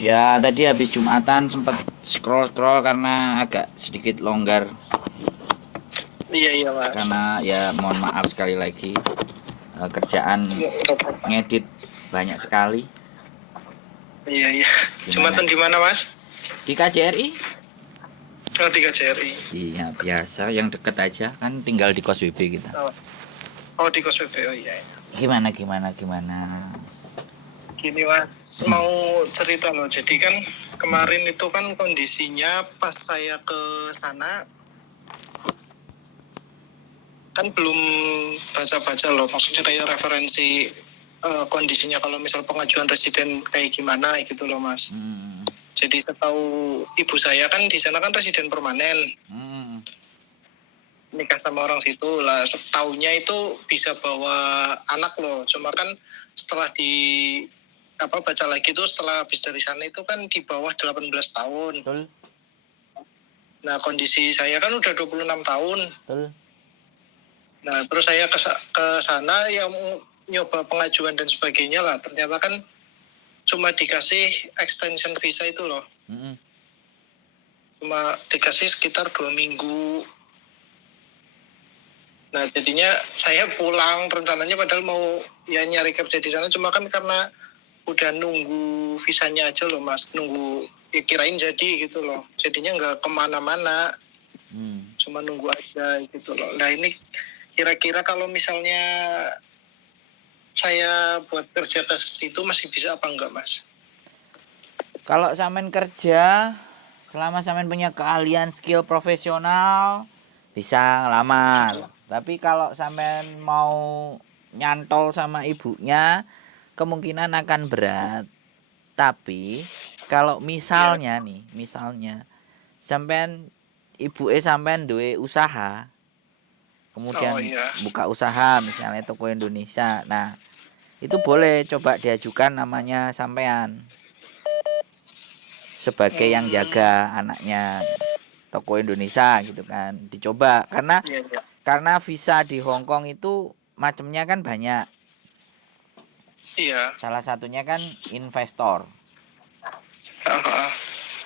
Ya, tadi habis Jumatan sempat scroll-scroll karena agak sedikit longgar. Iya iya Mas. Karena ya mohon maaf sekali lagi, kerjaan Nggak apa-apa. ngedit banyak sekali. Iya iya. Gimana? Jumatan di mana Mas? Di KJRI? Oh di KJRI. Iya, biasa yang deket aja kan, tinggal di kos WB kita. Oh di Kos WB. Oh iya. Gimana? Gini Mas, mau cerita loh. Jadi kan kemarin itu kan kondisinya pas saya ke sana kan belum baca-baca loh. Maksudnya kayak referensi kondisinya kalau misal pengajuan residen kayak gimana gitu loh Mas. Jadi setahu ibu saya kan di sana kan residen permanen. Nikah sama orang situ lah, setaunya itu bisa bawa anak loh. Cuma kan setelah baca lagi tuh setelah habis dari sana itu kan di bawah 18 tahun. Betul. Nah, kondisi saya kan udah 26 tahun. Betul. Nah, terus saya ke sana yang nyoba pengajuan dan sebagainya lah. Ternyata kan cuma dikasih extension visa itu loh. Cuma dikasih sekitar 2 minggu. Nah, jadinya saya pulang rencananya padahal mau ya nyari kerja di sana, cuma kan karena udah nunggu visanya aja loh Mas, nunggu ya kirain jadi gitu loh, jadinya nggak kemana-mana, cuma nunggu aja gitu loh. Nah ini kira-kira kalau misalnya saya buat kerja ke situ masih bisa apa enggak Mas? Kalau sampean kerja, selama sampean punya keahlian skill profesional, bisa ngelamar. Tapi kalau sampean mau nyantol sama ibunya, kemungkinan akan berat. Tapi kalau misalnya sampean sampean duwe usaha, kemudian buka usaha misalnya toko Indonesia. Nah, itu boleh coba diajukan namanya sampean sebagai yang jaga anaknya toko Indonesia gitu kan. Dicoba karena visa di Hong Kong itu macamnya kan banyak. Iya. Salah satunya kan investor.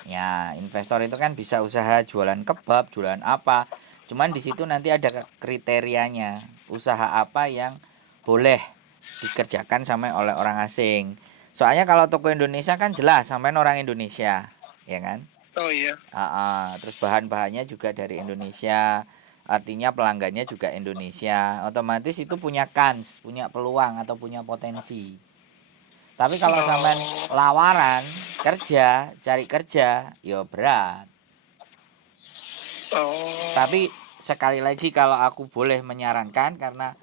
Ya, investor itu kan bisa usaha jualan kebab, jualan apa. Cuman di situ nanti ada kriterianya. Usaha apa yang boleh dikerjakan sama oleh orang asing. Soalnya kalau toko Indonesia kan jelas sampai orang Indonesia, ya kan? Oh iya. Terus bahan-bahannya juga dari Indonesia. Artinya pelanggannya juga Indonesia. Otomatis itu punya kans, punya peluang atau punya potensi. Tapi kalau sampean lawaran kerja, cari kerja, ya berat. Tapi sekali lagi kalau aku boleh menyarankan, karena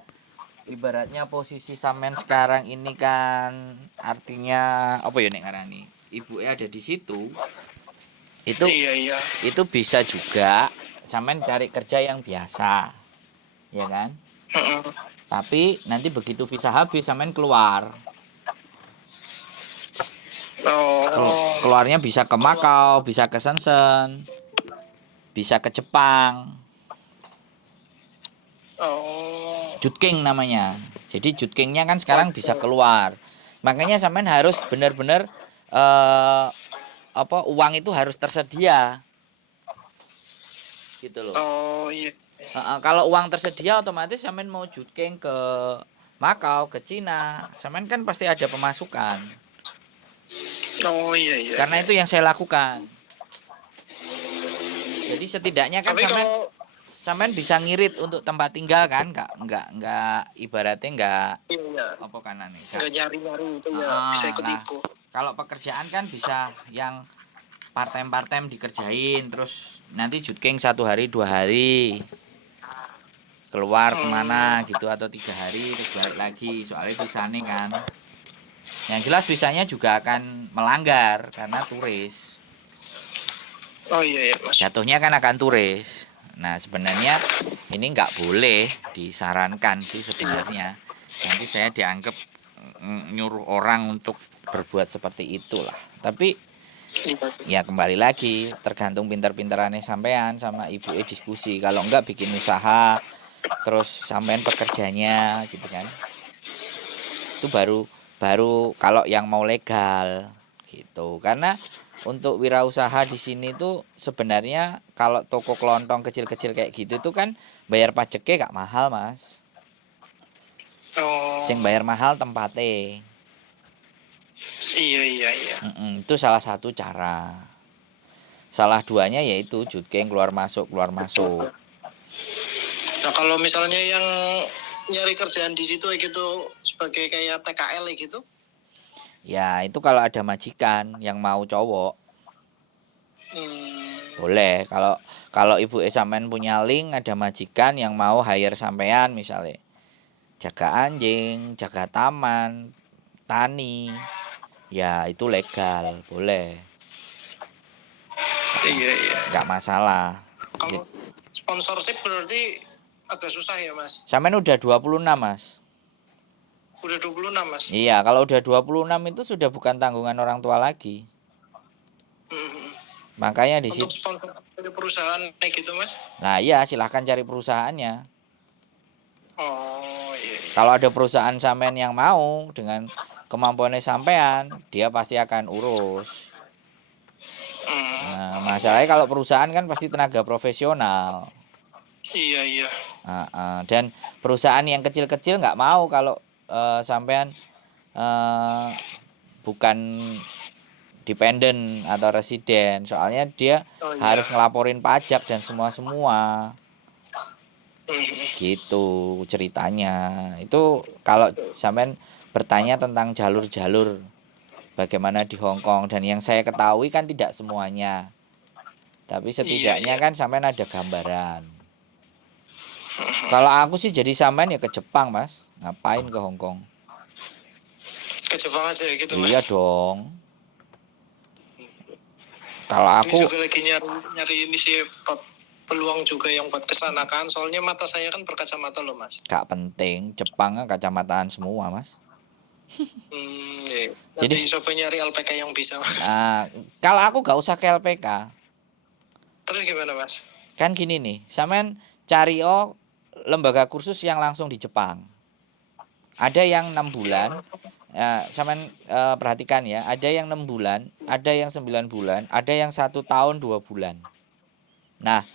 ibaratnya posisi sampean sekarang ini kan artinya apa ya nek ngarani? Ibunya ada di situ. Itu bisa juga sampean cari kerja yang biasa. Ya kan? Tapi nanti begitu visa habis sampean keluar. Keluarnya bisa ke Makau, bisa ke Shenzhen, bisa ke Jepang. Jutking namanya. Jadi jutkingnya kan sekarang bisa keluar. Makanya sampean harus benar-benar uang itu harus tersedia. Gitu loh. Kalau uang tersedia otomatis sampean mau jutking ke Makau, ke Cina, sampean kan pasti ada pemasukan. Iya. Karena itu yang saya lakukan. Jadi setidaknya kan sampean bisa ngirit untuk tempat tinggal kan, enggak ibaratnya enggak apa kanan nih. Enggak nyari-nyari itu ya bisa ikut-ikut. Kalau pekerjaan kan bisa yang part-time dikerjain, terus nanti jutking 1 hari 2 hari keluar kemana gitu, atau 3 hari terus balik lagi. Soalnya visanya kan, yang jelas visanya juga akan melanggar karena turis. Iya Mas. Jatuhnya kan akan turis. Nah sebenarnya ini nggak boleh disarankan sih sebenarnya. Nanti saya dianggap nyuruh orang untuk berbuat seperti itulah. Tapi ya kembali lagi tergantung pinter-pinterannya sampean sama ibu diskusi. Kalau enggak bikin usaha, terus sampean pekerjanya gitu kan. Itu baru kalau yang mau legal gitu. Karena untuk wirausaha di sini tuh sebenarnya kalau toko kelontong kecil-kecil kayak gitu tuh kan bayar pajaknya gak mahal, Mas. Oh, Sing bayar mahal tempatnya. iya. Itu salah satu cara. Salah duanya yaitu judging keluar masuk. Nah kalau misalnya yang nyari kerjaan di situ gitu sebagai kayak TKL gitu, Ya itu kalau ada majikan yang mau cowok hmm, boleh. Kalau kalau ibu sampean punya link ada majikan yang mau hire sampean misalnya jaga anjing, jaga taman, tani, ya itu legal, boleh. iya. Nggak masalah. Kalau sponsorship berarti agak susah ya mas. Sampean udah 26, Mas. Udah 26 mas. Iya, kalau udah 26 itu sudah bukan tanggungan orang tua lagi. Hmm. Makanya di Untuk situ. sponsor dari perusahaan kayak gitu mas. Nah, iya silahkan cari perusahaannya. Oh iya. Kalau ada perusahaan sampean yang mau dengan kemampuannya sampean, dia pasti akan urus. Nah, masalahnya kalau perusahaan kan pasti tenaga profesional. Iya. Dan perusahaan yang kecil-kecil nggak mau kalau sampean bukan dependen atau residen, soalnya dia Oh harus iya. ngelaporin pajak dan semua Hmm. gitu ceritanya. Itu kalau sampean bertanya tentang jalur-jalur bagaimana di Hong Kong, dan yang saya ketahui kan tidak semuanya, tapi setidaknya Iya. kan sampean ada gambaran. Kalau aku sih jadi sampean ya ke Jepang, Mas. Ngapain ke Hong Kong? Ke Jepang aja ya gitu Iya mas. dong. Kalau Ini aku juga lagi nyari ini sih peluang juga yang buat kesana kan. Soalnya mata saya kan berkacamata loh mas. gak penting, Jepang kan kacamataan semua, Mas. Iya. Jadi Nanti coba nyari LPK yang bisa mas. kalau aku gak usah ke LPK. Terus gimana mas? Kan gini nih, sampean cari lembaga kursus yang langsung di Jepang. Ada yang 6 bulan, sampean perhatikan ya, ada yang 6 bulan, ada yang 9 bulan, ada yang 1 tahun 2 bulan. Nah,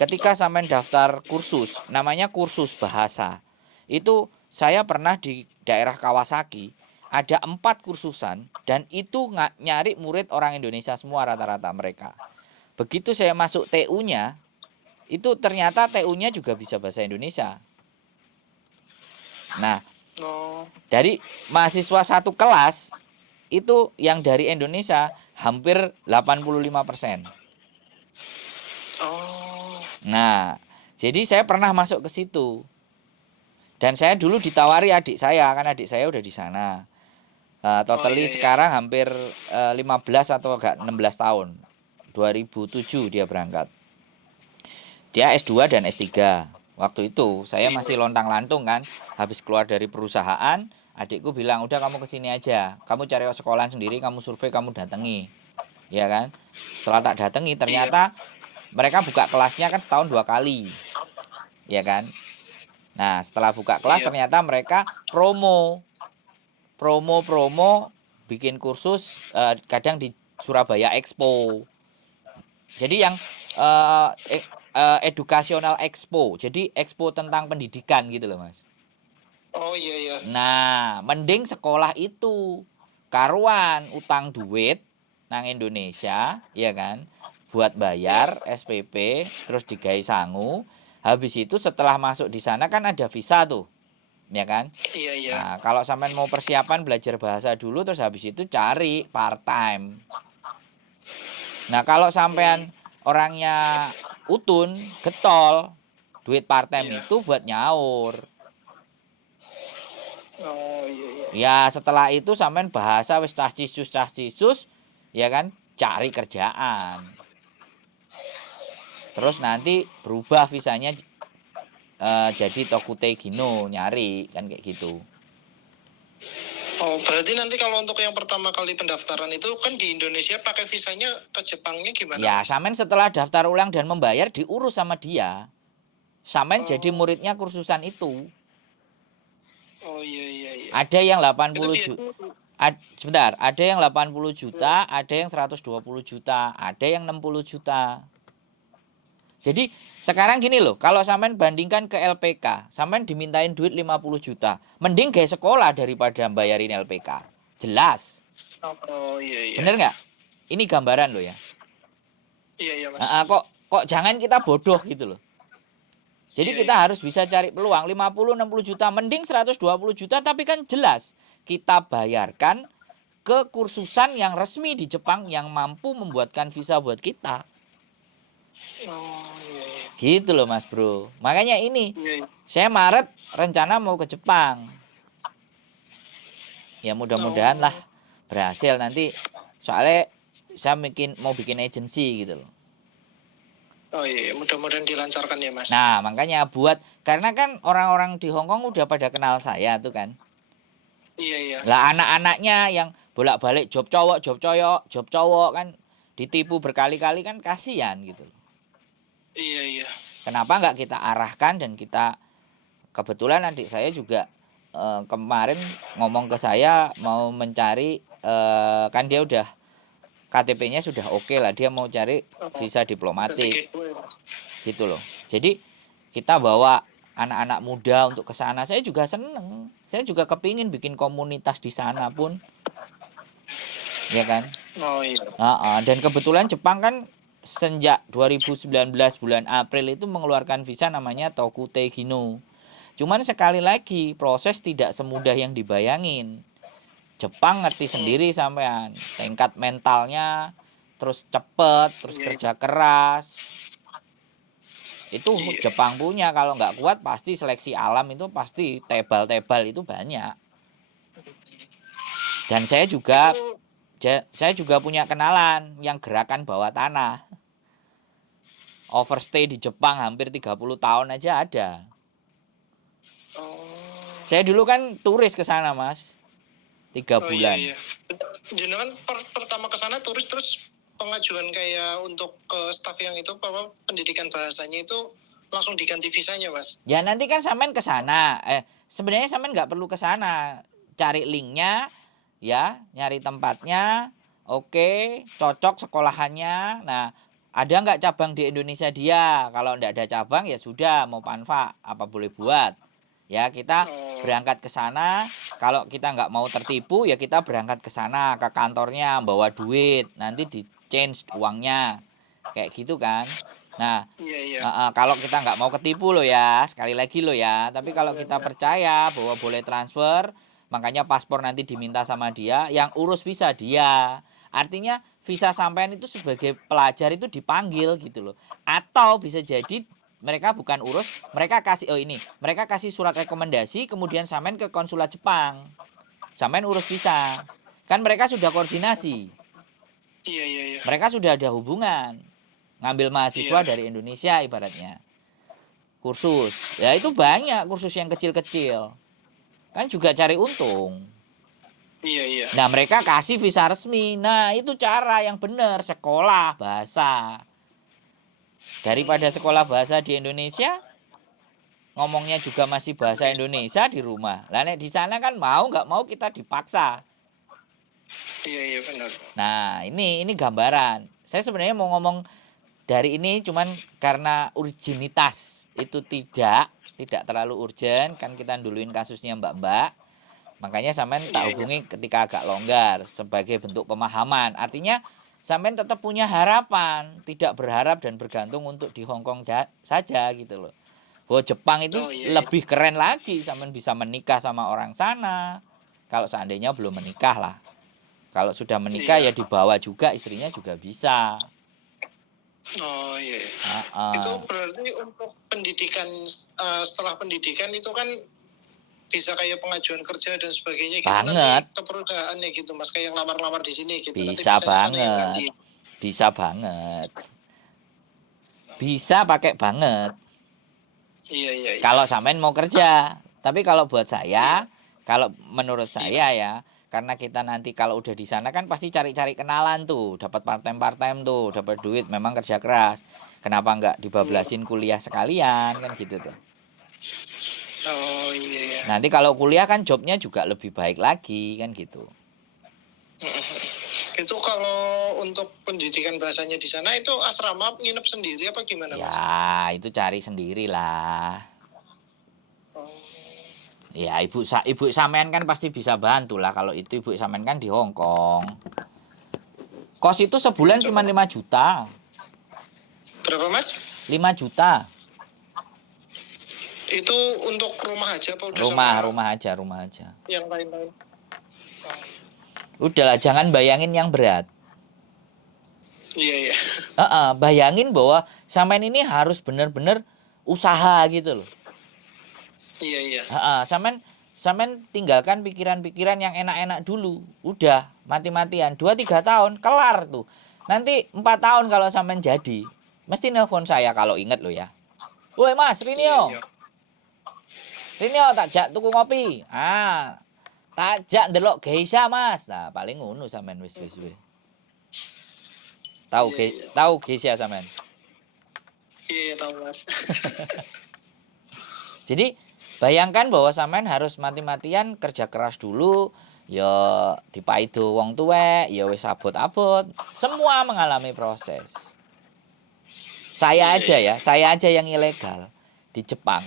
ketika sampean daftar kursus, namanya kursus bahasa. Itu saya pernah di daerah Kawasaki, ada 4 kursusan dan itu nyari murid orang Indonesia semua rata-rata mereka. Begitu saya masuk TU-nya, itu ternyata TU-nya juga bisa bahasa Indonesia. Nah, dari mahasiswa satu kelas itu yang dari Indonesia hampir 85%. Nah, jadi saya pernah masuk ke situ. Dan saya dulu ditawari adik saya, kan adik saya udah di sana. Totally sekarang hampir 15 atau enggak 16 tahun. 2007 dia berangkat. Dia S2 dan S3. Waktu itu saya masih lontang-lantung kan, habis keluar dari perusahaan, adikku bilang, "Udah kamu kesini aja. Kamu cari sekolah sendiri, kamu survei, kamu datangi." Ya kan? Setelah tak datangi ternyata mereka buka kelasnya kan setahun 2 kali. Ya kan? Nah, setelah buka kelas ternyata mereka promo bikin kursus kadang di Surabaya Expo. Jadi yang edukasional expo. Jadi expo tentang pendidikan gitu loh, Mas. Oh iya. Nah, mending sekolah itu karuan utang duit nang Indonesia, ya kan? Buat bayar SPP, terus digawe sangu. Habis itu setelah masuk di sana kan ada visa tuh. Ya kan? Iya. Nah, kalau sampean mau persiapan belajar bahasa dulu terus habis itu cari part time. Nah, kalau sampean orangnya utun, getol, duit part time itu buat nyaur. Oh iya. Ya, setelah itu sampean bahasa wis cah cisus, ya kan? Cari kerjaan. Terus nanti berubah visanya jadi Tokute Gino, nyari kan kayak gitu. Oh, berarti nanti kalau untuk yang pertama kali pendaftaran itu kan di Indonesia pakai visanya ke Jepangnya gimana? Ya, sampean setelah daftar ulang dan membayar diurus sama dia. Sampean jadi muridnya kursusan itu. Oh iya. Ada yang 80 juta. Sebentar, ada yang 80 juta, ada yang 120 juta, ada yang 60 juta. Jadi sekarang gini loh, kalau sampean bandingkan ke LPK, sampean dimintain duit 50 juta. Mending gawe sekolah daripada bayarin LPK. Jelas. Oh iya iya. Bener nggak? Ini gambaran loh ya. Iya iya Mas. Kok jangan kita bodoh gitu loh. Jadi Iya, kita iya. harus bisa cari peluang 50-60 juta, mending 120 juta, tapi kan jelas kita bayarkan ke kursusan yang resmi di Jepang yang mampu membuatkan visa buat kita. Oh iya iya. Gitu loh Mas Bro. Makanya ini, Iya, iya. saya Maret rencana mau ke Jepang. Ya mudah-mudahan lah berhasil nanti. Soalnya saya mau bikin agensi gitu loh. Oh iya, mudah-mudahan dilancarkan ya Mas. Nah, makanya karena kan orang-orang di Hong Kong udah pada kenal saya tuh kan. Iya iya. Lah anak-anaknya yang bolak-balik job cowok kan ditipu berkali-kali kan kasihan gitu. Iya iya. Kenapa nggak kita arahkan dan kita kebetulan adik saya juga kemarin ngomong ke saya mau mencari kan dia udah KTP-nya sudah oke lah, dia mau cari visa diplomatik gitu loh. Jadi kita bawa anak-anak muda untuk ke sana. Saya juga seneng, saya juga kepingin bikin komunitas di sana pun, ya kan. Oh iya. Dan kebetulan Jepang kan sejak 2019 bulan April itu mengeluarkan visa namanya Tokute Hino. Cuman sekali lagi proses tidak semudah yang dibayangin. Jepang ngerti sendiri sampean, tingkat mentalnya, terus cepet, terus kerja keras. Itu Jepang punya, kalau nggak kuat pasti seleksi alam itu pasti tebal-tebal itu banyak. Dan saya juga punya kenalan yang gerakan bawah tanah. Overstay di Jepang hampir 30 tahun aja ada. Saya dulu kan turis ke sana, Mas. 3 bulan. Iya, iya. Jadi kan pertama ke sana turis terus pengajuan kayak untuk staf yang itu apa pendidikan bahasanya itu langsung diganti visanya, Mas. Ya nanti kan sampean ke sana. Sebenarnya sampean nggak perlu ke sana. Cari linknya, ya, nyari tempatnya. Oke, cocok sekolahannya. Nah, ada nggak cabang di Indonesia dia? Kalau nggak ada cabang ya sudah, mau panfa apa boleh buat. Ya kita berangkat ke sana. Kalau kita nggak mau tertipu ya kita berangkat ke sana ke kantornya bawa duit, nanti di change uangnya kayak gitu kan. Nah, kalau kita nggak mau ketipu loh ya, sekali lagi loh ya. Tapi kalau kita percaya bahwa boleh transfer, makanya paspor nanti diminta sama dia, yang urus visa dia. Artinya visa sampean itu sebagai pelajar itu dipanggil gitu loh. Atau bisa jadi mereka bukan urus, mereka kasih surat rekomendasi, kemudian sampean ke konsulat Jepang, sampean urus visa, kan mereka sudah koordinasi, Iya. mereka sudah ada hubungan, ngambil mahasiswa dari Indonesia ibaratnya, kursus, ya itu banyak kursus yang kecil-kecil, kan juga cari untung. Iya. Nah mereka kasih visa resmi, nah itu cara yang benar, sekolah bahasa. Daripada sekolah bahasa di Indonesia, ngomongnya juga masih bahasa Indonesia di rumah. Lah nek di sana kan mau nggak mau kita dipaksa. Iya benar. Nah, ini gambaran. Saya sebenarnya mau ngomong dari ini cuman karena urgenitas itu tidak terlalu urgent, kan kita duluin kasusnya Mbak-mbak. Makanya sampean tak hubungi ketika agak longgar sebagai bentuk pemahaman. Artinya sampean tetap punya harapan, tidak berharap dan bergantung untuk di Hong Kong saja gitu loh. Bahwa Jepang itu lebih keren lagi, sampean bisa menikah sama orang sana. Kalau seandainya belum menikah lah. Kalau sudah menikah ya dibawa juga, istrinya juga bisa. Oh iya. Itu berarti untuk pendidikan, setelah pendidikan itu kan bisa kayak pengajuan kerja dan sebagainya gitu. Banget. Nanti ke perusahaannya gitu Mas, kayak ngelamar-lamar di sini gitu. Bisa banget. Bisa pakai banget. Iya. Kalau sampean mau kerja. Tapi kalau buat saya, kalau menurut saya ya, karena kita nanti kalau udah di sana kan pasti cari-cari kenalan tuh, dapat part-time tuh, dapat duit, memang kerja keras. Kenapa nggak dibablasin kuliah sekalian kan gitu tuh. Oh iya. Nanti kalau kuliah kan jobnya juga lebih baik lagi kan gitu. Itu kalau untuk pendidikan bahasanya di sana itu asrama nginep sendiri apa gimana Mas? Ya, itu cari sendiri lah. Oh, Ya, ibu sampean kan pasti bisa bantu lah kalau itu ibu sampean kan di Hong Kong. Kos itu iya, sebulan cuma coba. 5 juta. Berapa Mas? 5 juta. Itu untuk rumah aja apa udah sama Rumah aja. yang lain-lain? Udahlah, jangan bayangin yang berat. Iya iya. Bayangin bahwa sampean ini harus bener-bener usaha gitu loh. Iya iya. Sampean tinggalkan pikiran-pikiran yang enak-enak dulu. Udah, mati-matian. 2-3 tahun, kelar tuh. Nanti 4 tahun kalau sampean jadi. Mesti nelpon saya kalau inget lo ya. Woi Mas, Iya iya. Rinio tak jak tuku ngopi. Tak jak ndelok geisha Mas. Nah, paling ngono sampean wis. Iya, iya. Tahu geisha sampean. Iya tahu Mas. Jadi bayangkan bahwa sampean harus mati-matian kerja keras dulu, ya dipaido wong tuwek, ya wis abot-abot, semua mengalami proses. Saya aja yang ilegal di Jepang.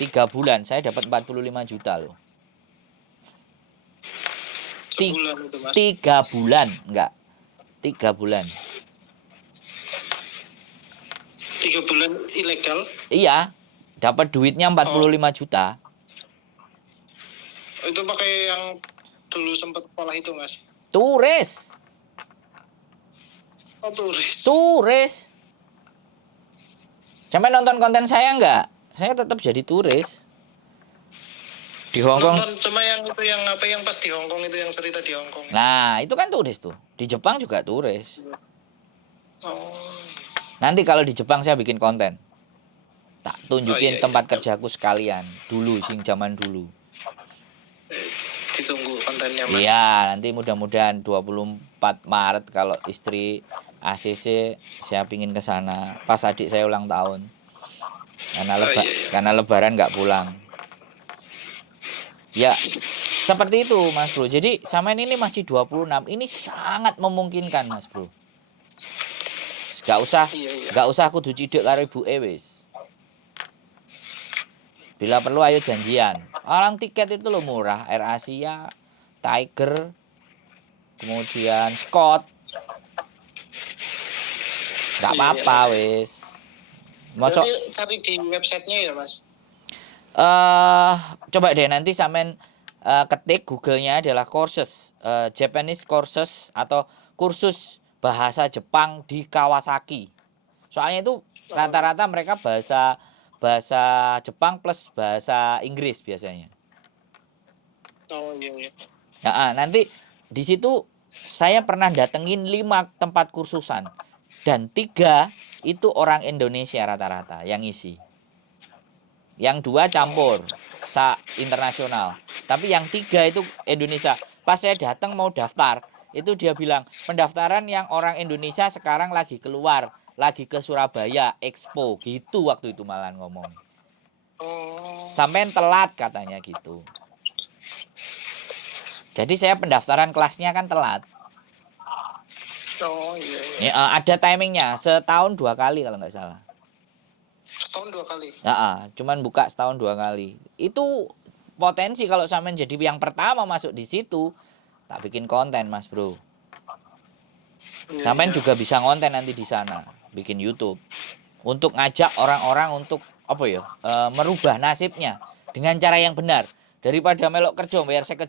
3 bulan saya dapat 45 juta loh. Sebulan itu Mas. 3 bulan, enggak. 3 bulan. 3 bulan ilegal. Iya, dapat duitnya 45 juta. Itu pakai yang dulu sempat sekolah itu Mas. Turis. Oh turis. Sampai nonton konten saya enggak? Saya tetap jadi turis. Di Hong Kong. Nonton cuma yang itu yang apa yang pas di Hong Kong itu yang cerita di Hong Kong. Nah, itu kan turis tuh. Di Jepang juga turis. Oh. Nanti kalau di Jepang saya bikin konten. Tak tunjukin iya. tempat kerjaku sekalian. Dulu, sing zaman dulu. Ditunggu kontennya Mas. Iya, nanti mudah-mudahan 24 Maret kalau istri ACC saya pingin ke sana pas adik saya ulang tahun. Karena lebaran nggak pulang. Ya, seperti itu Mas Bro. Jadi sampean ini masih 26. Ini sangat memungkinkan Mas Bro. Gak usah kudu cidek karo ibuke wis. Bila perlu ayo janjian. Orang tiket itu lo murah, Air Asia, Tiger, kemudian Scott. Gak apa-apa wis. Mosok cari di websitenya ya Mas. Coba deh nanti sampean ketik Google-nya adalah courses, Japanese courses atau kursus bahasa Jepang di Kawasaki. Soalnya itu rata-rata mereka bahasa Jepang plus bahasa Inggris biasanya. Oh iya. Nah, nanti di situ saya pernah datengin 5 tempat kursusan dan 3 itu orang Indonesia rata-rata yang isi. Yang 2 campur, internasional. Tapi yang 3 itu Indonesia. Pas saya datang mau daftar, itu dia bilang pendaftaran yang orang Indonesia sekarang lagi keluar, lagi ke Surabaya Expo gitu waktu itu malah ngomong. Sampai telat katanya gitu. Jadi saya pendaftaran kelasnya kan telat. Oh iya. Ya, ada timingnya setahun 2 kali kalau nggak salah. Setahun 2 kali. Cuman buka setahun 2 kali. Itu potensi kalau sampean jadi yang pertama masuk di situ, tak bikin konten Mas Bro. Sampean juga bisa konten nanti di sana, bikin YouTube. Untuk ngajak orang-orang untuk merubah nasibnya dengan cara yang benar. Daripada melok kerja bayar 50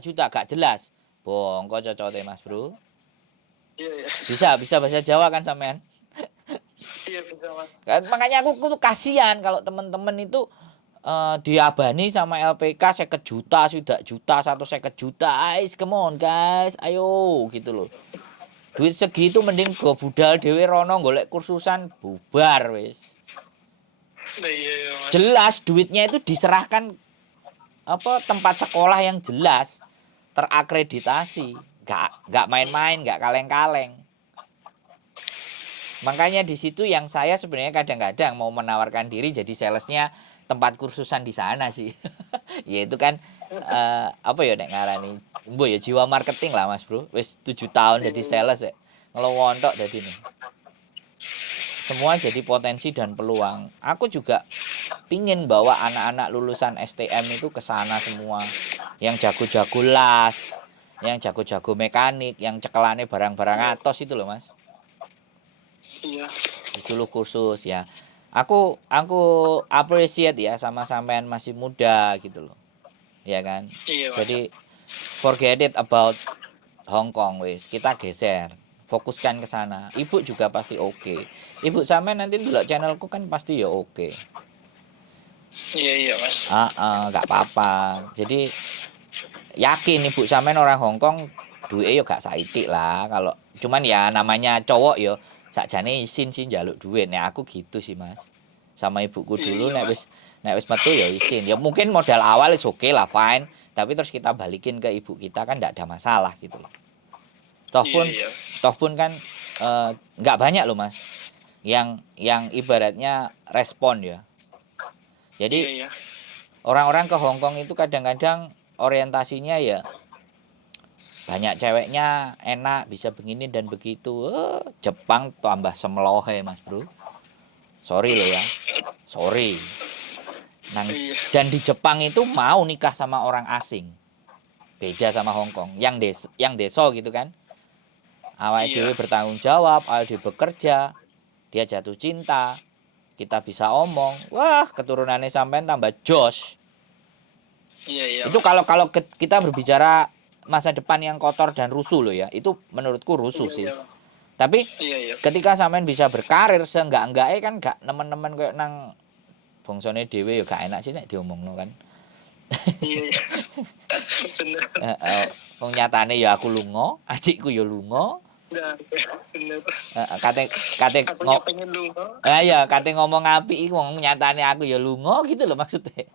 juta gak jelas. Bongko cocote Mas Bro. Iya. Bisa bahasa Jawa kan sampean? Iya bisa Mas. Makanya aku tuh kasihan kalau temen-temen itu diabani sama LPK 50 juta, 1 juta. Come on guys, ayo gitu loh. Duit segitu mending go budal dhewe rono golek kursusan bubar wis. Iya. Jelas duitnya itu diserahkan tempat sekolah yang jelas terakreditasi, nggak main-main, nggak kaleng-kaleng. Makanya di situ yang saya sebenarnya kadang-kadang mau menawarkan diri jadi salesnya tempat kursusan di sana sih. Yaitu kan nek ngarani Mbok ya jiwa marketing lah Mas Bro. Wis 7 tahun jadi sales ya. Ngelowontok dadi nih. Semua jadi potensi dan peluang. Aku juga pingin bawa anak-anak lulusan STM itu ke sana semua. Yang jago-jago las, yang jago-jago mekanik, yang cekelane barang-barang atos itu loh Mas. Iya. Disuruh kursus ya. Aku appreciate ya sama sampean masih muda gitu loh. Ya kan? Iya, Mas. Jadi forget it about Hong Kong wis, kita geser. Fokuskan ke sana. Ibu juga pasti oke. Ibu sampean nanti ndelok channelku kan pasti ya oke. Iya, Mas. Nggak apa-apa. Jadi yakin ibu sampean orang Hong Kong duitnya ya gak saitik lah. Kalau cuman ya namanya cowok ya sakjane isin sih njaluk duit. Nek aku gitu sih Mas. Sama ibuku dulu Iya, Mas. nek wis metu ya isin. Ya mungkin modal awal is oke lah fine, tapi terus kita balikin ke ibu kita kan nggak ada masalah gitu loh. Toh Iya. pun kan nggak banyak loh Mas yang ibaratnya respon ya. Jadi Iya. orang-orang ke Hong Kong itu kadang-kadang orientasinya ya banyak ceweknya, enak, bisa begini dan begitu. Jepang tambah semlohe Mas Bro. Sorry loh ya. Sorry. Iya. Dan di Jepang itu mau nikah sama orang asing. Beda sama Hong Kong. Yang deso gitu kan. Awake Iya. dhewe bertanggung jawab, awake dhewe bekerja, dia jatuh cinta, kita bisa omong, wah keturunannya sampean tambah jos. Iya, Itu Mas. kalau kita berbicara masa depan yang kotor dan rusuh loh ya, itu menurutku rusuh sih. Iya. Tapi Iya. ketika sampean bisa berkarir seenggak-enggaknya kan gak nemen-nemen kayak nang bongsone dhewe ya gak enak sih nek diomongno kan. Iya. Bener. Wong nyatane ya aku lunga, adikku ya lunga. Nah, bener. Kate Akunya pengen lunga. ya kate ngomong apik iku wong nyatane aku ya lunga gitu loh maksudnya.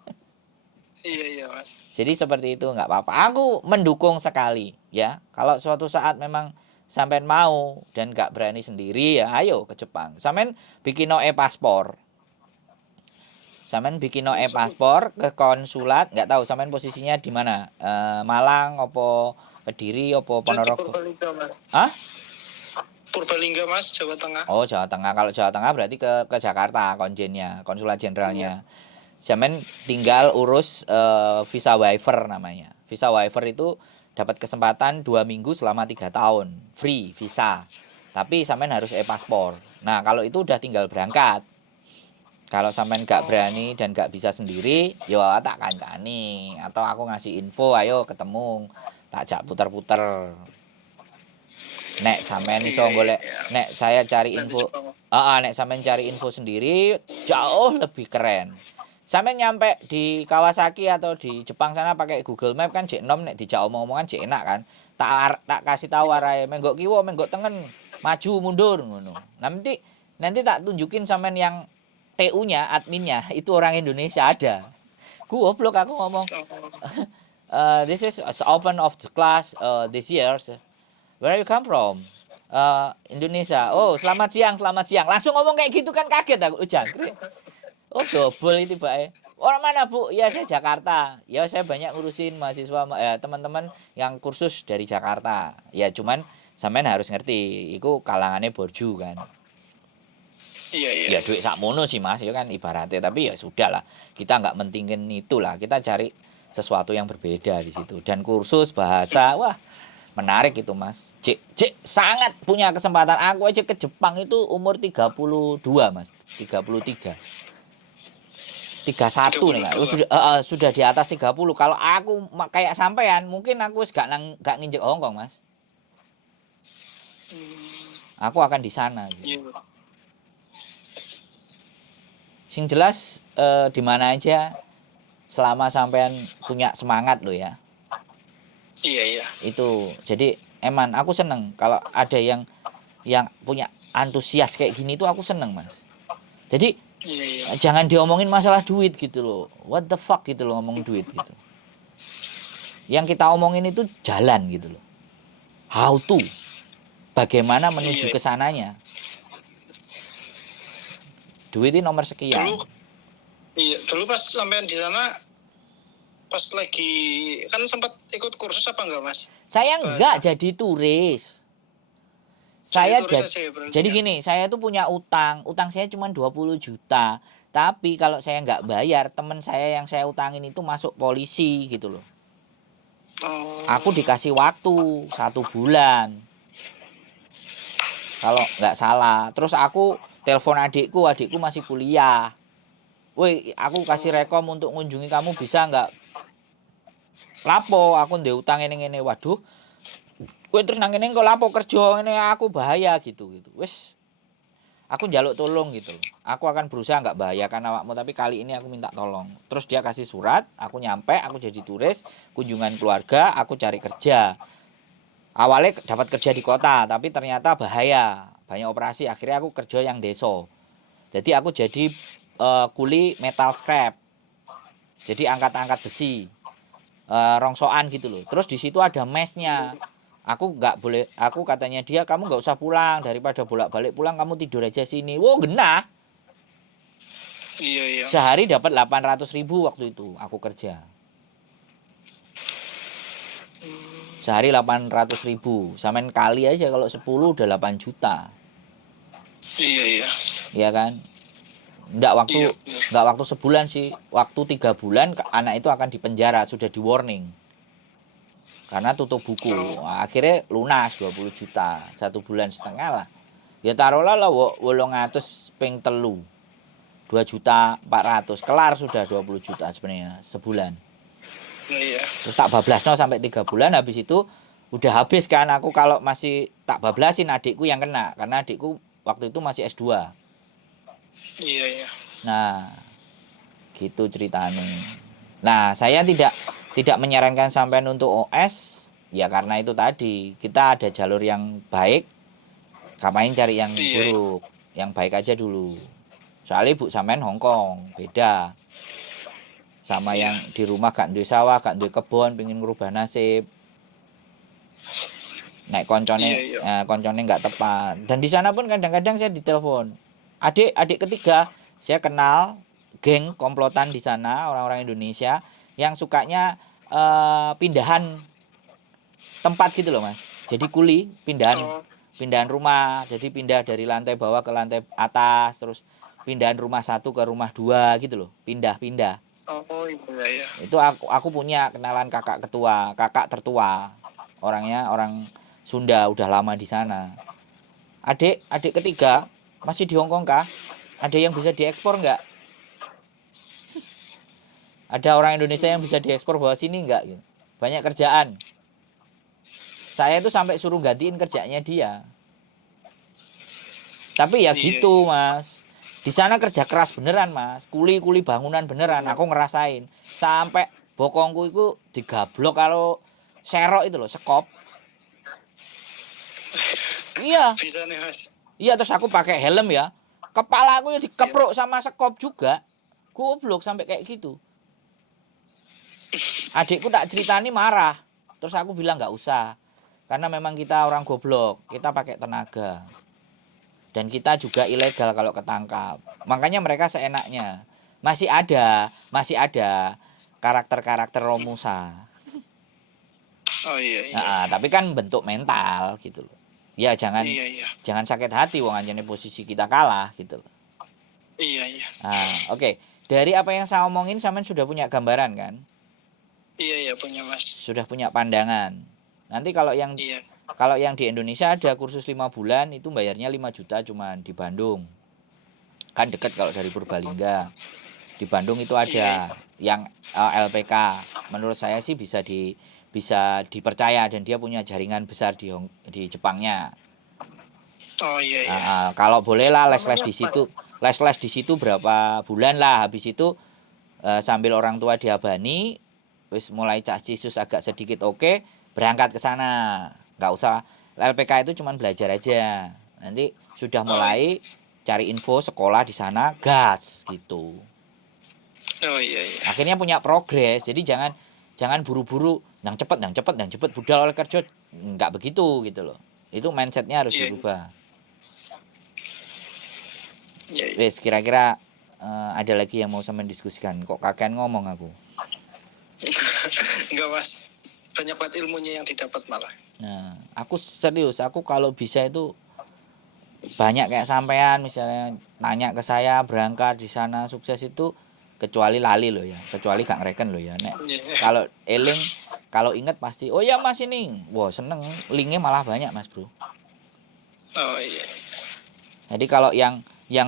Iya, Mas. Jadi seperti itu nggak apa-apa. Aku mendukung sekali ya. Kalau suatu saat memang sampean mau dan nggak berani sendiri ya ayo ke Jepang. Sampean bikin e-paspor. Sampean bikin e-paspor ke konsulat, nggak tahu sampean posisinya di mana? Malang opo Kediri opo Itu di Ponorogo? Purbalingga, Mas. Hah? Purbalingga, Mas, Jawa Tengah. Oh, Jawa Tengah. Kalau Jawa Tengah berarti ke Jakarta konjennya, konsulat jenderalnya. Sampean tinggal urus visa waiver namanya. Visa waiver itu dapat kesempatan 2 minggu selama 3 tahun. Free visa. Tapi sampean harus e-paspor. Nah, kalau itu udah tinggal berangkat. Kalau sampean gak berani dan gak bisa sendiri, yo tak kancani atau aku ngasih info, ayo ketemu, tak jak puter-puter. Nek sampean iso golek, nek saya cari info, nek sampean cari info sendiri jauh lebih keren. Sampean nyampe di Kawasaki atau di Jepang sana pakai Google Map kan cek nom nek dijak omong-omongan cek enak kan. Tak kasih tahu arahe menggok kiwa, menggok tengen, maju mundur ngono. Nanti tak tunjukin sampean yang TU-nya, adminnya itu orang Indonesia ada. Goblok aku ngomong. This is open of the class this year. Where you come from? Indonesia. Oh, selamat siang, selamat siang. Langsung ngomong kayak gitu kan kaget aku. Jangkrik. Oh, double itu, Pak. Orang mana, Bu? Ya, saya Jakarta. Ya, saya banyak ngurusin mahasiswa teman-teman yang kursus dari Jakarta. Ya, cuman sampean harus ngerti, itu kalangannya borju kan. Iya. Ya duit sakmono sih Mas, ya kan ibaratnya, tapi ya sudahlah. Kita nggak mentingin itulah. Kita cari sesuatu yang berbeda di situ. Dan kursus bahasa, wah, menarik itu Mas. Cek sangat punya kesempatan. Aku aja ke Jepang itu umur 32 Mas, 33. 31 nih Kak. Sudah di atas 30. Kalau aku kayak sampean, mungkin aku gak nginjek Hong Kong Mas. Aku akan di sana gitu. Sing jelas di mana aja selama sampean punya semangat loh ya. Iya. Itu. Jadi eman aku seneng kalau ada yang punya antusias kayak gini tuh aku seneng Mas. Jadi jangan diomongin masalah duit gitu loh. What the fuck gitu loh ngomong duit gitu. Yang kita omongin itu jalan gitu loh. How to. Bagaimana menuju ke sananya. Duit ini nomor sekian. Dulu pas sampean di sana pas lagi kan sempat ikut kursus apa enggak Mas? Saya enggak Bahasa. jadi turis. Jadi Saya turis aja ya berarti jadi ya? gini, saya tuh punya utang saya cuma 20 juta. Tapi kalau saya nggak bayar, teman saya yang saya utangin itu masuk polisi gitu loh. Aku Oh, dikasih waktu 1 bulan. Kalau nggak salah. Terus aku telepon adikku masih kuliah. Woi, aku kasih oh, rekom untuk ngunjungi kamu, bisa nggak? Lapo, aku ndek utang ini. Waduh, kowe terus nang kene kok lapo kerja ngene, aku bahaya gitu. Wis, aku njaluk tolong gitu loh. Aku akan berusaha nggak bahayakan awakmu, tapi kali ini aku minta tolong. Terus dia kasih surat, aku nyampe, aku jadi turis, kunjungan keluarga, aku cari kerja. Awalnya dapat kerja di kota, tapi ternyata bahaya, banyak operasi. Akhirnya aku kerja yang deso. Jadi aku jadi kuli metal scrap. Jadi angkat-angkat besi, rongsokan gitu loh. Terus di situ ada mesnya. Aku nggak boleh, aku katanya dia, kamu nggak usah pulang, daripada bolak-balik pulang kamu tidur aja sini. Wow, genah. iya iya Mas. Sehari dapat 800.000 waktu itu aku kerja. Hmm, Sehari 800.000. Samain kali aja, kalau 10 udah 8 juta. iya iya Iya kan? Enggak waktu iya benar. enggak waktu sebulan sih. Waktu 3 bulan anak itu akan dipenjara, sudah di warning. Karena tutup buku. Oh, Nah, akhirnya lunas 20 juta. 1 bulan setengah lah. Ya taruhlah lah 800 ping telu. 2.400.000. Kelar sudah 20 juta sebenarnya sebulan. iya iya. Terus tak bablasno sampai 3 bulan, habis itu udah habis kan. Aku kalau masih tak bablasin, adikku yang kena, karena adikku waktu itu masih S2. Iya iya. Nah, gitu ceritanya. Nah, saya tidak menyarankan sampean untuk OS ya, karena itu tadi kita ada jalur yang baik, ngapain cari yang Iya, iya. buruk. Yang baik aja dulu. Soalnya ibu sampean Hongkong beda sama Iya. yang di rumah gak duwe sawah, gak duwe kebon, pengen ngerubah nasib. Naik Iya, koncone, iya. koncone nggak tepat. Dan di sana pun kadang-kadang saya ditelepon. Adik ketiga, saya kenal geng komplotan di sana, orang-orang Indonesia yang sukanya pindahan tempat gitu loh, Mas. Jadi kuli, pindahan Oh, pindahan rumah. Jadi pindah dari lantai bawah ke lantai atas, terus pindahan rumah satu ke rumah dua gitu loh. Pindah-pindah. oh iya, iya. Itu aku punya kenalan kakak ketua, kakak tertua. Orangnya orang Sunda, udah lama di sana. Adik ketiga masih di Hongkong kah? Ada yang bisa diekspor nggak? Ada orang Indonesia yang bisa Hmm, diekspor bawa sini nggak? Gitu. Banyak kerjaan. Saya itu sampai suruh gantiin kerjanya dia. Tapi ya iya, gitu, iya. Mas. Di sana kerja keras beneran, Mas. Kuli-kuli bangunan beneran. Benar. Aku ngerasain. Sampai bokongku itu digablok kalau serok itu loh, sekop. Iya, Bisa nih, Mas. iya, terus aku pakai helm ya. Kepala aku ya Iya. dikepruk sama sekop juga. Goblok sampai kayak gitu. Adikku tak ceritani marah. Terus aku bilang nggak usah. Karena memang kita orang goblok, kita pakai tenaga. Dan kita juga ilegal kalau ketangkap. Makanya mereka seenaknya. Masih ada karakter-karakter Romusa. Oh iya, iya. Nah, tapi kan bentuk mental gitu loh. Ya jangan Iya, iya. jangan sakit hati wong anjene posisi kita kalah gitu loh. Iya, iya. Nah, oke. Dari apa yang saya omongin sampean sudah punya gambaran kan? Iya, iya punya, Mas. Sudah punya pandangan. Nanti kalau yang Iya. kalau yang di Indonesia ada kursus 5 bulan itu bayarnya 5 juta cuman di Bandung. Kan dekat kalau dari Purbalingga. Di Bandung itu Iya, iya. ada yang LPK. Menurut saya sih bisa dipercaya, dan dia punya jaringan besar di Jepangnya. Oh iya, iya. Kalau boleh lah les-les Namanya di apa ya? situ. Les-les di situ berapa bulan lah, habis itu sambil orang tua diabani, wis mulai cak cisus agak sedikit oke, berangkat ke sana. Nggak usah LPK, itu cuman belajar aja. Nanti sudah Oh iya. mulai cari info sekolah di sana, gas gitu. Oh iya, iya. Akhirnya punya progres. Jadi jangan jangan buru-buru yang cepet budal oleh kerja, nggak begitu gitu loh. Itu mindsetnya harus Iya, dirubah. iya, iya. Wes, kira-kira ada lagi yang mau sama diskusikan? Kok kakean ngomong aku? enggak mas, banyak banget ilmunya yang didapat malah. Nah, aku serius, aku kalau bisa itu banyak kayak sampean misalnya nanya ke saya berangkat di sana sukses itu, kecuali lali loh ya, kecuali gak ngereken loh ya. Nek Iya. kalau eling, kalau inget pasti, oh ya mas ini, wah seneng, linknya malah banyak mas bro. Oh iya. Jadi kalau yang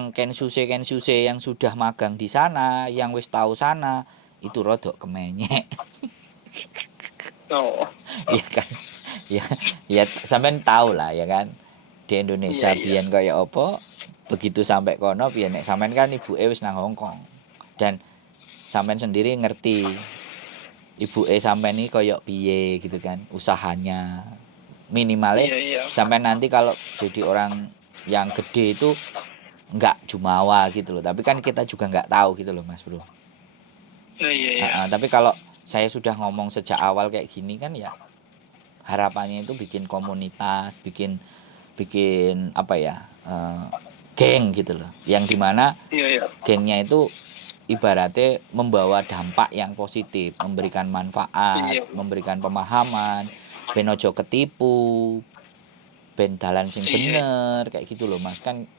kensuse yang sudah magang di sana, yang wis tahu sana, itu rodok kemenyek. Oh. Iya kan? Ya, ya sampean tahu lah ya kan. Di Indonesia Iya, iya. biyen kaya apa, begitu sampai kono biyen nek sampean kan ibuke wis nang Hong Kong. Dan sampean sendiri ngerti ibuke sampean iki kaya piye gitu kan usahanya. Minimalnya Iya, iya. sampai nanti kalau jadi orang yang gede itu nggak jumawa gitu loh, tapi kan kita juga nggak tahu gitu loh mas bro. Nah, iya, iya. Tapi kalau saya sudah ngomong sejak awal kayak gini kan ya harapannya itu bikin komunitas, bikin apa ya, geng gitu loh, yang dimana Iya, iya. gengnya itu ibaratnya membawa dampak yang positif, memberikan manfaat, Iya. memberikan pemahaman, ben ojo ketipu, ben dalan sing Iya. bener kayak gitu loh mas. Kan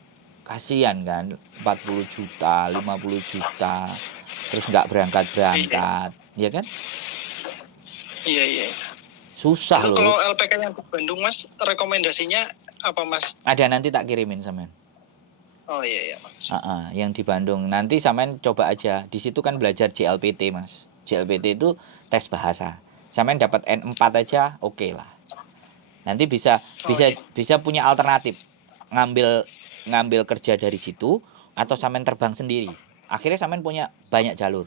kasihan kan 40 juta 50 juta terus nggak berangkat ya kan, Iya, iya. susah Itu loh. kalau LPK yang di Bandung mas, rekomendasinya apa mas? Ada, nanti tak kirimin sampean. Oh iya, iya mas. Yang di Bandung nanti sampean coba aja, di situ kan belajar JLPT mas. JLPT itu tes bahasa, sampean dapat N4 aja oke lah. Nanti bisa Oh iya. bisa punya alternatif, ngambil kerja dari situ atau sampean terbang sendiri. Akhirnya sampean punya banyak jalur.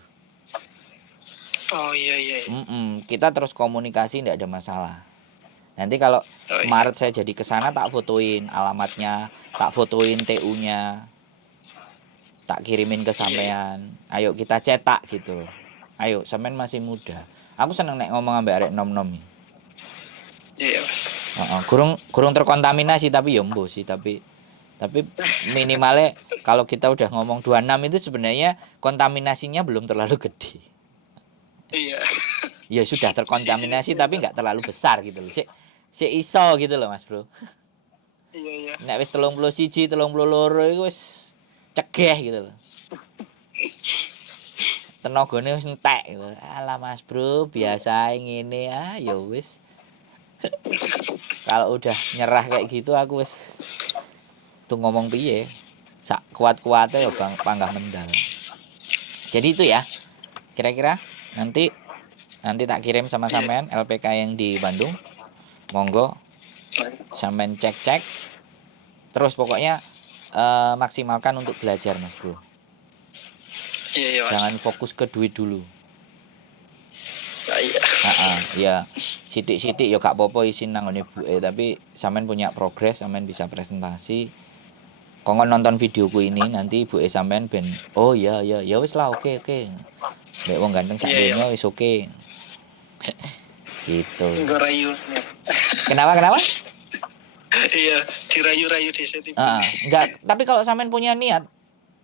Oh iya, iya. Kita terus komunikasi tidak ada masalah. Nanti kalau Oh iya. Maret saya jadi kesana, tak fotoin alamatnya, tak fotoin TU-nya, tak kirimin ke sampean. Ayo kita cetak gitu loh. Ayo, sampean masih muda. Aku seneng nek ngomong ambek arek nom-nom iki. Iya mas. Kurang terkontaminasi tapi ya mbo sih, tapi minimalnya kalau kita udah ngomong 26 itu sebenarnya kontaminasinya belum terlalu gede. Iya. Ya sudah terkontaminasi tapi nggak terlalu besar gitu loh. Sik iso gitu loh Mas Bro. Iya, iya. Nek wis 31, 32 iku wis cegeh gitu loh. Tenagane wis entek gitu. Alah Mas Bro, biasa ngene ya wis. Kalau udah nyerah kayak gitu aku wis tuh ngomong piye. Sak kuat-kuate ya bang panggah mendal. Jadi itu ya. Kira-kira nanti tak kirim sama sampean LPK yang di Bandung. Monggo sampean cek-cek. Terus pokoknya maksimalkan untuk belajar Mas Bro. Iya, iya mas. Jangan fokus ke duit dulu. Nah, iya. Ya sitik-sitik ya gak apa-apa isin nang ngene buke, tapi sampean punya progres, sampean bisa presentasi. Kongkon nonton videoku ini nanti ibuke sampean ben oh ya wis lah oke. Nek wong ganteng sak donya wis oke. Gitu. Enggak rayu. Kenapa? Iya, dirayu-rayu di situ. Enggak, tapi kalau sampean punya niat,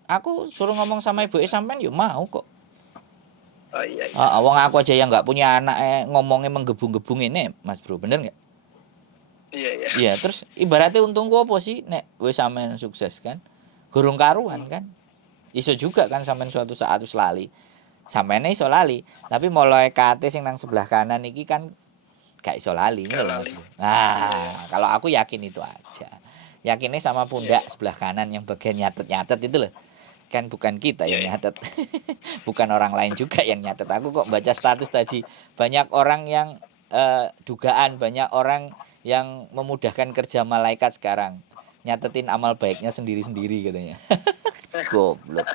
aku suruh ngomong sama ibuke sampean yo mau kok. Oh iya, iya. Wong aku aja yang nggak punya anak ngomongnya menggebung-gebung ini, Mas Bro, bener nggak? Iya, iya. Iya, terus ibaratnya untungku apa sih nek wis sampean sukses kan? Gurung karuan kan? Iso juga kan sampean suatu saat wis lali. Sampeyan iso lali, tapi mulai kate sing nang sebelah kanan iki kan gak iso lali ngono lho Mas Bro. Nah, kalau aku yakin itu aja. Yakinnya sama pundak sebelah kanan yang bagian nyatet-nyatet itu loh. Kan bukan kita yang nyatet. Bukan orang lain juga yang nyatet. Aku kok baca status tadi banyak orang yang dugaan banyak orang yang memudahkan kerja malaikat sekarang. Nyatetin amal baiknya sendiri-sendiri katanya. Goblok.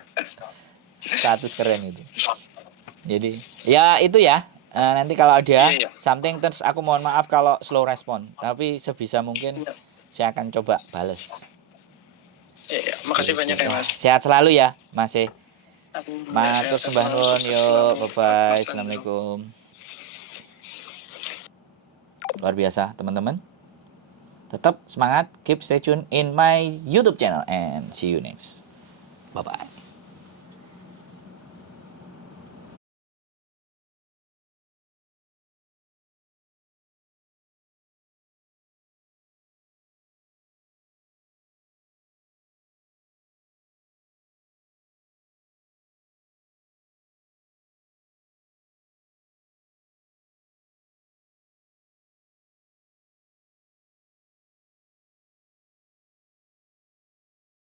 Status keren itu. Jadi ya itu ya. Nanti kalau ada something terus aku mohon maaf kalau slow respon. Tapi sebisa mungkin saya akan coba bales. Iya, makasih banyak ya Mas. Sehat selalu ya Mas. Matur sembah nuwun yo. Bye bye. Assalamualaikum. Luar biasa teman-teman. Tetap semangat, keep stay tune in my YouTube channel and see you next. Bye bye.